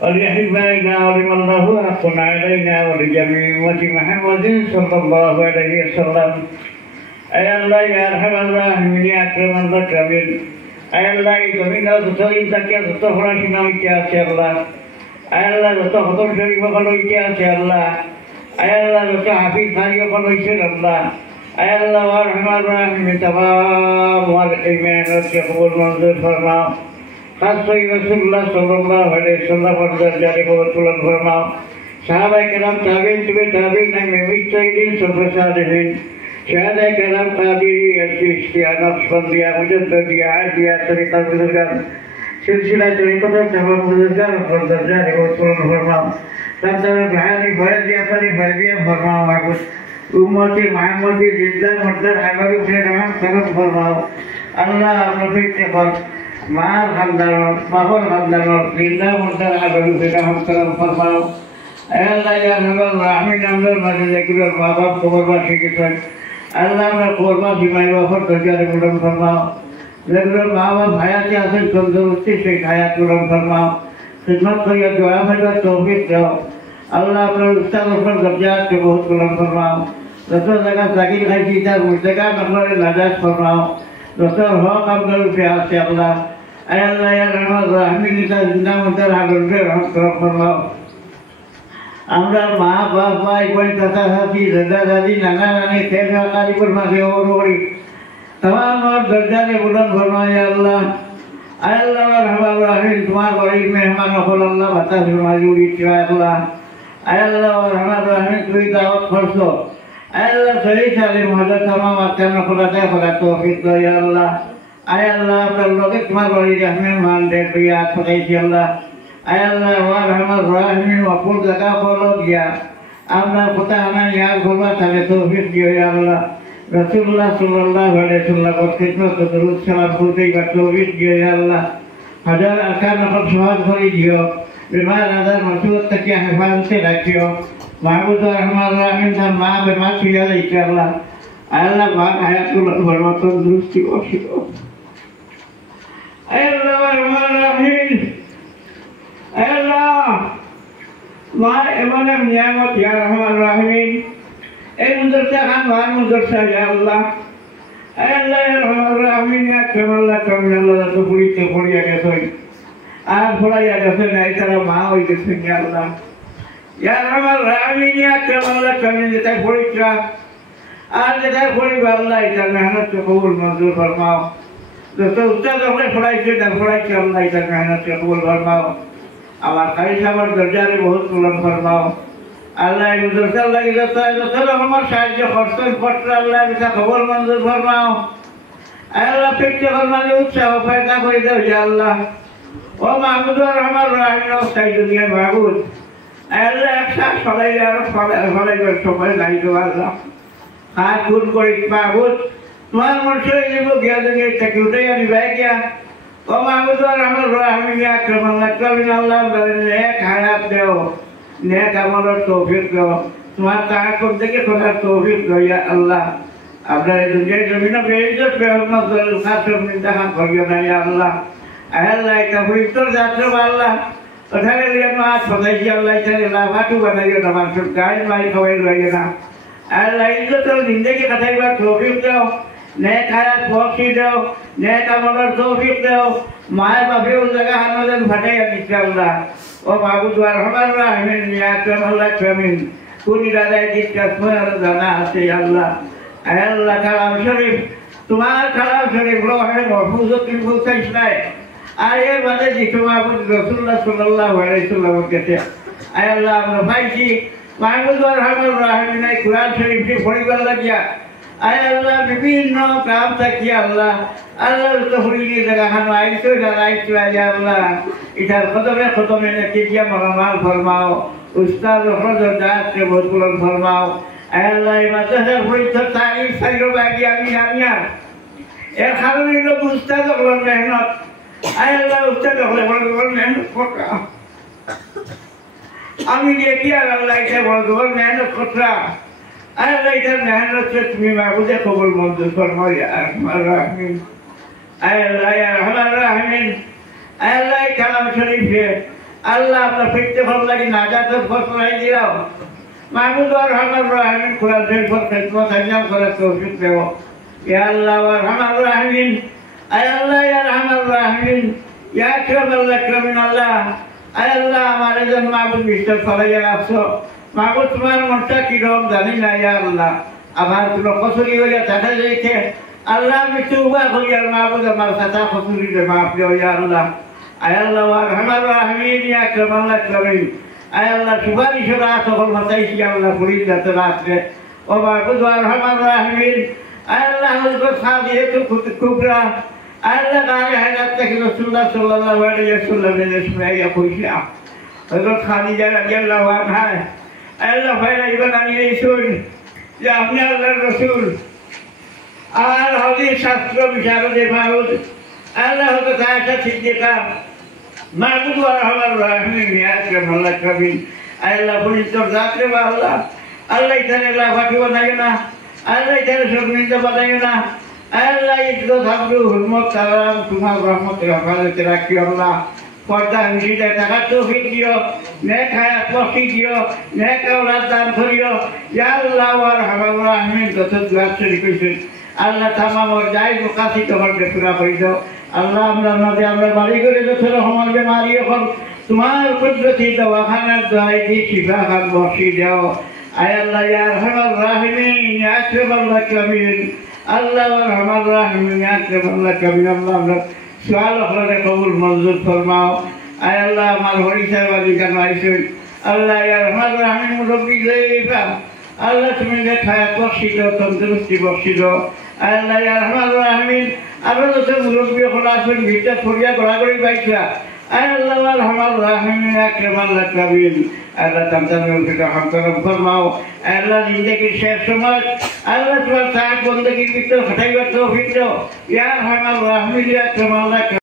ولأحبائنا ولمن له حق علينا ولجميع أمة محمد صلى الله عليه وسلم أي الله يا أرحم الراحمين يا أكرم الأكرمين أي الله জমিনে যত ইনসাকে যত পড়াশোনা হইতে আছে আল্লাহ আয় আল্লাহ যত খতম শরীফ সকল হইতে আছে আল্লাহ আয় আল্লাহ যত হাফিজ ভাই সকল হইছেন আল্লাহ আয় আল্লাহ ওয়া রহমান রাহিম तमाम ওয়াল ইমানকে কবুল মঞ্জুর ফরমাও খাস করে রাসূলুল্লাহ সাল্লাল্লাহু আলাইহি ওয়াসাল্লাম দরজারে কবুল ফরমাও সাহাবায়ে কেরাম তাবেঈন তাবেঈন মুজতাহিদিন সালিহিন شهداء كلام قادري الشيشتيا نقشبنديا مجدديا عاديا طريقة بزرگان سلسلة طريقة تمام بزرگان فالدرجان وصول فرمام تنتظر بحاني فرديا فرديا فرمام عبد أمتي محمدي جدا مردر عمل ابن رحم سلام فرمام الله رفيق تقل مع الحمدان مهور الحمدان لله مردر عمل ابن رحم سلام فرمام أي الله يا رب الرحمن أمر مجد ذكر البابا قبر باشي আল্লাহ আমরা কোরবান সীমায় ওপর দরজারে পূরণ ফরমাও যেগুলো মা বাপ হায়াতে আছেন তন্দুরুস্তি সেই হায়াত পূরণ ফরমাও খিদমত করিয়া দোয়া ফেরবার তৌফিক দাও আল্লাহ আপনার উস্তাদ ওপর দরজাকে বহুত পূরণ ফরমাও যত জায়গা চাকরি খাইছি তার জায়গা আপনার নাজাজ ফরমাও যত হক আপনার উপরে আছে আল্লাহ আয় আল্লাহ ইয়া রহমান রাহিম নিতা জিন্দা মুতার হাগরকে রহমত ফরমাও আমরা মা বাপ ভাই বোন চাচা চাচি দাদা দাদি নানা নানি খেলা কারিগর মাঝে ওরি तमाम और दर्जा ने बुलंद फरमाया अल्लाह अल्लाह रहमान रहीम तुम्हारे बड़ी मेहमान हो अल्लाह बता फरमाई चिरा अल्लाह अल्लाह रहमान रहीम तुई दावत फरसो अल्लाह सही साले मदद तमाम अरकान खुदा दे खुदा तौफीक दो या अल्लाह अल्लाह पर लोग तुम्हारे बड़ी रहमान मान दे दिया खुदाई अल्लाह अल्लाह वा रहमान रहीम वकुल जगह बोलो दिया আমরা কোথা আনা ইয়ার গোবা তাহলে তৌফিক দিও ইয়া আল্লাহ রাসূলুল্লাহ সাল্লাল্লাহু আলাইহি ওয়াসাল্লাম খিদমত দরুদ সালাম বলতে বা তৌফিক দিও ইয়া আল্লাহ হাজার আরকান সব সহজ করে দিও বিমার আদার মাসুদ থেকে হেফাজতে রাখিও মাহবুব রহমান রহিম তার মা বেমা ছিয়া ইয়া আল্লাহ আল্লাহ পাক হায়াতুল বরকত দরুস্তি বসিও আল্লাহ রহমান রহিম আল্লাহ মা এমন নিয়ামত ইয়া রহমান রহিম এই মুদরসা খান ভাই মুদরসা ইয়া আল্লাহ আল্লাহ ইয়া রহমান রহিম ইয়া কামাল্লাহ কামাল্লাহ তো পুরিতে পড়িয়া গেছই আর পড়াইয়া গেছে নাই তারা মা হই গেছে ইয়া আল্লাহ ইয়া রহমান রহিম ইয়া কামাল্লাহ কামাল্লাহ তাই পড়িয়া আর যেটা পড়িবা আল্লাহ এটা মেহনত কবুল মঞ্জুর ফরমাও যত উস্তাদ হলে পড়াইছে না পড়াইছে আল্লাহ এটা মেহনত কবুল ফরমাও আমার খালি সাবার দরজারে বহুত পূরণ ফরমাও আল্লাহ মুদরসা লাগি যত আমার সাহায্য খরচের পত্র আল্লাহ এটা খবর মঞ্জুর ফরমাও আল্লাহ পেটে ফরমালে উৎসাহ ফায়দা করে দাও ইয়া আল্লাহ ও মাহমুদুর রহমান রহিম সাই দুনিয়া মাহবুব আল্লাহ একসাথ সবাই আর সবাইবার সময় নাই তো আল্লাহ হাত গুণ করে মাহবুব তোমার মনসে দিব গিয়া দুনিয়া থেকে উঠে আমি ভাই গিয়া ও মাহমুদুর রহমান রহিম ইয়া কামাল্লাহ কামিনাল্লাহ নেক হায়াত দেও নেক আমলের তৌফিক দাও তোমার তাআকুব থেকে খোদার তৌফিক দাও ইয়া আল্লাহ আপনার এই দুনিয়ার জমিনে বেইজ্জত বেহরমত জলিল খাসম নিন্দাখান করিও না ইয়া আল্লাহ আল্লাহ এটা পবিত্র যাত্রা আল্লাহ ওখানে লিয়ে মাছ ফদাইছি আল্লাহ এখানে লাভাটু বানাইও না মানুষের গায়ে মাই খাওয়াই রইও না আল্লাহ ইজ্জতের জিন্দেগি কাটাইবার তৌফিক দাও নেক হায়াত বখশি দাও নেক আমলের তৌফিক দাও মায়ের বাপেও জায়গা হানলেন ফাটাইয়া দিচ্ছে আল্লাহ ও মাহবুব রহমান রহিম ইয়া কামাল্লাহ কামিন কোনি দাদাই দিচ্ছা তোমার জানা আছে আল্লাহ আল্লাহ কালাম শরীফ তোমার কালাম শরীফ রহে মহফুজত তুমি বলতেছ নাই আর এর বাদে দিছো মাহবুব রাসূলুল্লাহ সাল্লাল্লাহু আলাইহি ওয়াসাল্লাম কাছে আল্লাহ আমরা পাইছি মাহবুব রহমান রহিম নাই কুরআন শরীফটি পড়িবার লাগিয়া আল্লাহ বিভিন্ন কাম থাকি আল্লাহ আল্লাহ তো হরিয়ে জায়গা হানো আইতো জানাইতো আল্লাহ ইটার খতমে নাকি দিয়া মাল ফরমাও উস্তাদ হযরত দাসকে বলকুলন ফরমাও আল্লাহ মাদ্রাসার পরীক্ষা তারিখ সাইরো বাকি আমি আর এর কারণে হলো উস্তাদ হলেন মেহনত আল্লাহ উস্তাদ হলে বলকুলন মেহনত করতা আমি দেখি আল্লাহ এটা বলকুলন মেহনত করতা আল্লাহ এটার মেহনত তুমি মাহবুবে কবুল মঞ্জুর ফরমাও ইয়া রহমান রহিম আল্লাহ ইয়া রহমান রহিম আল্লাহ কালাম শরীফে আল্লাহ আপনার ফিরতে ভালো লাগে নাজাতের ফসলাই দিলাম মাহমুদ আর রহমান রাহিমিন কোরআন শরীফের খেদমত আঞ্জাম করার তৌফিক দেও ইয়া আল্লাহ আর রহমান রাহিমিন আয় আল্লাহ ইয়া রহমান রাহিমিন ইয়া আকরামাল আকরামিন আল্লাহ আয় আল্লাহ আমারে যেন মাহমুদ বিশ্বাস ফলাইয়া রাখছো মাহমুদ তোমার মনটা কিরকম জানি না ইয়া আল্লাহ আমার কোনো কসুরি হইয়া দেখা যাইছে আল্লাহ আমি তওবা করি আর মাহমুদ আমার খাতা কসুরিতে মাফ দিও ইয়া আল্লাহ আয় আল্লাহ আর রহমান রাহিমিন ইয়া আকরামাল আকরামিন আয় আল্লাহ সুপারিশ রাত সকল মাতাইছি আল্লাহ পুরীর যাতে রাত্রে ও মাহমুদ আর রহমান রাহিমিন আয় আল্লাহ হযরত খাদিজাতুল কুবরা আয় আল্লাহ গায়ে হায়াত থেকে রাসূলুল্লাহ সাল্লাল্লাহু আলাইহি ওয়াসাল্লামের ইসমাইয়া কইছিলা হযরত খাদিজা রাদিয়াল্লাহু আনহা আয় আল্লাহ ভাইরা ইবান আনিয়ে শুন যে আপনি আল্লাহর রাসূল আর হাদিস শাস্ত্র বিশারদে মাহমুদ আল্লাহ হযরত আয়েশা সিদ্দিকা মাহমুদ আর রহমান রাহিমিন ইয়া আকরামাল আকরামিন আয় আল্লাহ পুরীর তোর যাত্রে বা আল্লাহ আল্লাহ এখানে লাফাটি বানাইও না আল্লাহ এখানে শর্মিন্দা বানাইও না আল্লাহ ইজ্জত আবরু হুরমত কালাম তোমার রহমতের হেফাজতে রাখি আল্লাহ পর্দা হিসিদে টাকার তৌফিক দিও নেক হায়াত বখশি দিও নেক আওলাদ দান করিও ইয়া আল্লাহ আর রহমান রাহিমিন যত দুআ শরীফ কইছেন আল্লাহ তামামর যাই মুকাসি তোমার পুরা করে দাও আল্লাহ আমরা নদে আমরা বাড়ি করে যত রহমান বেমারি এখন তোমার কুদরতি দওয়াখানার দোয়াই দিয়ে শিফা খান বখশি দাও আয় আল্লাহ ইয়া রহমান রাহিমিন ইয়া আকরামাল আকরামিন আল্লাহ রহমান রাহিমিন ইয়া আকরামাল আকরামিন আল্লাহ আমরা সুআল হলে কবুল মঞ্জুর ফরমাও আয় আল্লাহ আমার হরি সাহেব আলী গান আইসুন আল্লাহ ইয়া রহমান রাহিমিন মুরব্বি লইবা আল্লাহ তুমি খায়াত বখশি দাও তন্দুরুস্তি বখশি দাও আয় আল্লাহ ইয়া রহমান রাহিমিন আরো যত মুরব্বি হল আসবেন ভিতর ছড়িয়া গড়াগড়ি পাইছা আয় আল্লাহ রহমান রাহিমিন ইয়া আকরামাল আকরামিন আল্লাহ তামতামের থেকে হামতারাম ফরমাও আল্লাহ জিন্দেগির শেষ সময় আল্লাহ তোমার সাহায্য বন্দগির ভিতর হটাইবার তৌফিক দাও ইয়া রহমান রাহিমিন ইয়া আকরামাল আকরামিন